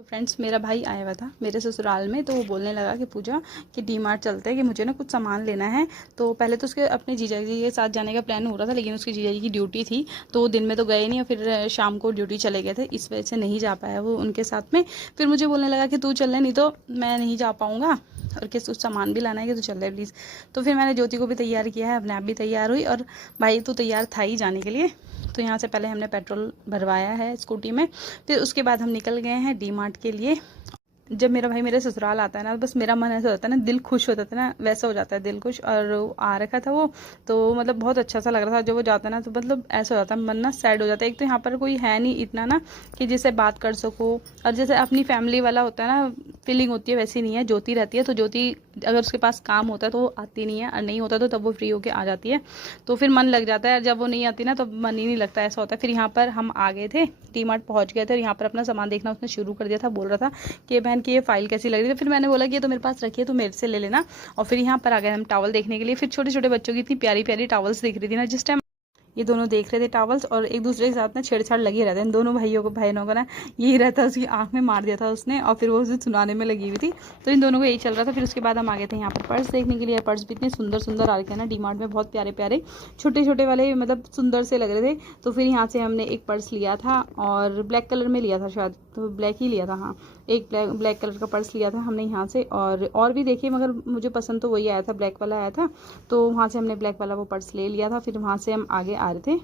तो फ्रेंड्स, मेरा भाई आया हुआ था मेरे ससुराल में, तो वो बोलने लगा कि पूजा कि डी मार्ट चलते हैं कि मुझे ना कुछ सामान लेना है। तो पहले तो उसके अपने जीजा जी के साथ जाने का प्लान हो रहा था, लेकिन उसके जीजा जी की ड्यूटी थी तो वो दिन में तो गए नहीं और फिर शाम को ड्यूटी चले गए थे, इस वजह से नहीं जा पाया वो उनके साथ में। फिर मुझे बोलने लगा कि तू चल ले, नहीं तो मैं नहीं जा पाऊँगा और किस कुछ सामान भी लाना है कि तू चल ले प्लीज़। तो फिर मैंने ज्योति को भी तैयार किया है, अपने आप भी तैयार हुई, और भाई तो तैयार था ही जाने के लिए। तो यहाँ से पहले हमने पेट्रोल भरवाया है स्कूटी में, फिर उसके बाद हम निकल गए हैं डी मार्ट के लिए। जब मेरा भाई मेरे ससुराल आता है ना, बस मेरा मन ऐसा होता है ना, दिल खुश हो जाता है ना, वैसा हो जाता है दिल खुश। और आ रखा था वो, तो मतलब बहुत अच्छा सा लग रहा था। जब वो जाता है ना तो मतलब ऐसा हो जाता है, मन ना सैड हो जाता है। एक तो यहाँ पर कोई है नहीं इतना ना कि जिससे बात कर सको, और जैसे अपनी फैमिली वाला होता है ना फीलिंग होती है, वैसी नहीं है। ज्योति रहती है तो ज्योति अगर उसके पास काम होता है तो वो आती नहीं है, और नहीं होता तो तब वो फ्री होके आ जाती है, तो फिर मन लग जाता है। जब वो नहीं आती ना तो मन ही नहीं लगता, ऐसा होता है। फिर यहाँ पर हम आ गए थे, डी मार्ट पहुँच गए थे, और यहाँ पर अपना सामान देखना उसने शुरू कर दिया था। बोल रहा था कि बहन की ये फाइल कैसी लग रही है। फिर मैंने बोला कि ये तो मेरे पास रखी है, तो मेरे से ले लेना। और फिर यहाँ पर आ गए हम टॉवल देखने के लिए। फिर छोटे छोटे बच्चों की इतनी प्यारी प्यारी टॉवल्स दिख रही थी ना जिस टाइम ये दोनों देख रहे थे टॉवल्स, और एक दूसरे के साथ ना छेड़छाड़ लगी रहते हैं। इन दोनों बहनों को ना यही रहता, उसकी आंख में मार दिया था उसने, और फिर वो उसे सुनाने में लगी हुई थी। तो इन दोनों को यही चल रहा था। फिर उसके बाद हम आ गए थे यहाँ पर पर्स देखने के लिए। पर्स भी इतने सुंदर सुंदर आ रखे हैं ना डी मार्ट में, बहुत प्यारे प्यारे छोटे छोटे वाले, मतलब सुंदर से लग रहे थे। तो फिर यहाँ से हमने एक पर्स लिया था, और ब्लैक कलर में लिया था शायद, तो ब्लैक ही लिया था। हाँ, एक ब्लैक कलर का पर्स लिया था हमने यहाँ से। और भी देखिए, मगर मुझे पसंद तो वही आया था, ब्लैक वाला आया था। तो वहाँ से हमने ब्लैक वाला वो पर्स ले लिया था। फिर वहाँ से हम आगे आ रहे थे।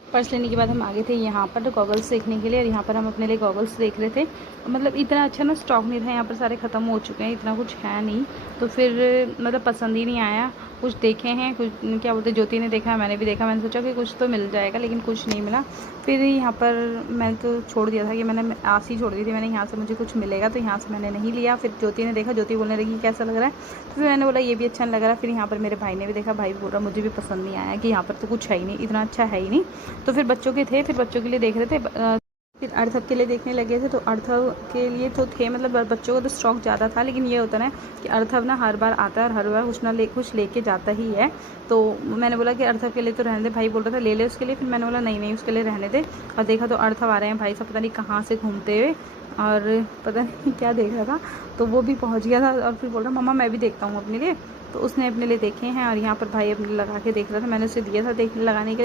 पर्स लेने के बाद हम आगे थे यहाँ पर गॉगल्स देखने के लिए, और यहाँ पर हम अपने लिए गॉगल्स देख रहे थे। मतलब इतना अच्छा ना स्टॉक नहीं था, यहाँ पर सारे ख़त्म हो चुके हैं, इतना कुछ है नहीं। तो फिर मतलब पसंद ही नहीं आया। कुछ देखे हैं, कुछ क्या बोलते, ज्योति ने देखा, मैंने भी देखा। मैंने सोचा कि कुछ तो मिल जाएगा, लेकिन कुछ नहीं मिला। फिर यहाँ पर मैंने तो छोड़ दिया था कि मैंने आस ही छोड़ दी थी मैंने, यहाँ से मुझे कुछ मिलेगा, तो यहाँ से मैंने नहीं लिया। फिर ज्योति ने देखा, ज्योति बोलने लगी कैसा लग रहा है, तो फिर मैंने बोला ये भी अच्छा नहीं लग रहा। फिर यहाँ पर मेरे भाई ने भी देखा, भाई बोल रहा मुझे भी पसंद नहीं आया, कि यहाँ पर तो कुछ है ही नहीं, इतना अच्छा है ही नहीं। तो फिर बच्चों के थे, फिर बच्चों के लिए देख रहे थे। फिर अर्थव के लिए देखने लगे थे, तो अर्थव के लिए तो थे, मतलब बच्चों का तो स्टॉक ज़्यादा था। लेकिन ये होता है ना कि अर्थव ना हर बार आता है और हर बार कुछ लेके जाता ही है। तो मैंने बोला कि अर्थव के लिए तो रहने दे, भाई बोल रहा था ले ले उसके लिए। फिर मैंने बोला नहीं नहीं, उसके लिए रहने दे। और देखा तो अर्थव आ रहे हैं भाई साहब, पता नहीं कहाँ से घूमते हुए, और पता नहीं क्या देख रहा था। तो वो भी पहुँच गया था, और फिर बोल रहा मम्मा मैं भी देखता हूँ अपने लिए। तो उसने अपने लिए देखे हैं, और यहाँ पर भाई अपने लगा के देख रहा था, मैंने उसे दिया था देखने लगाने के लिए।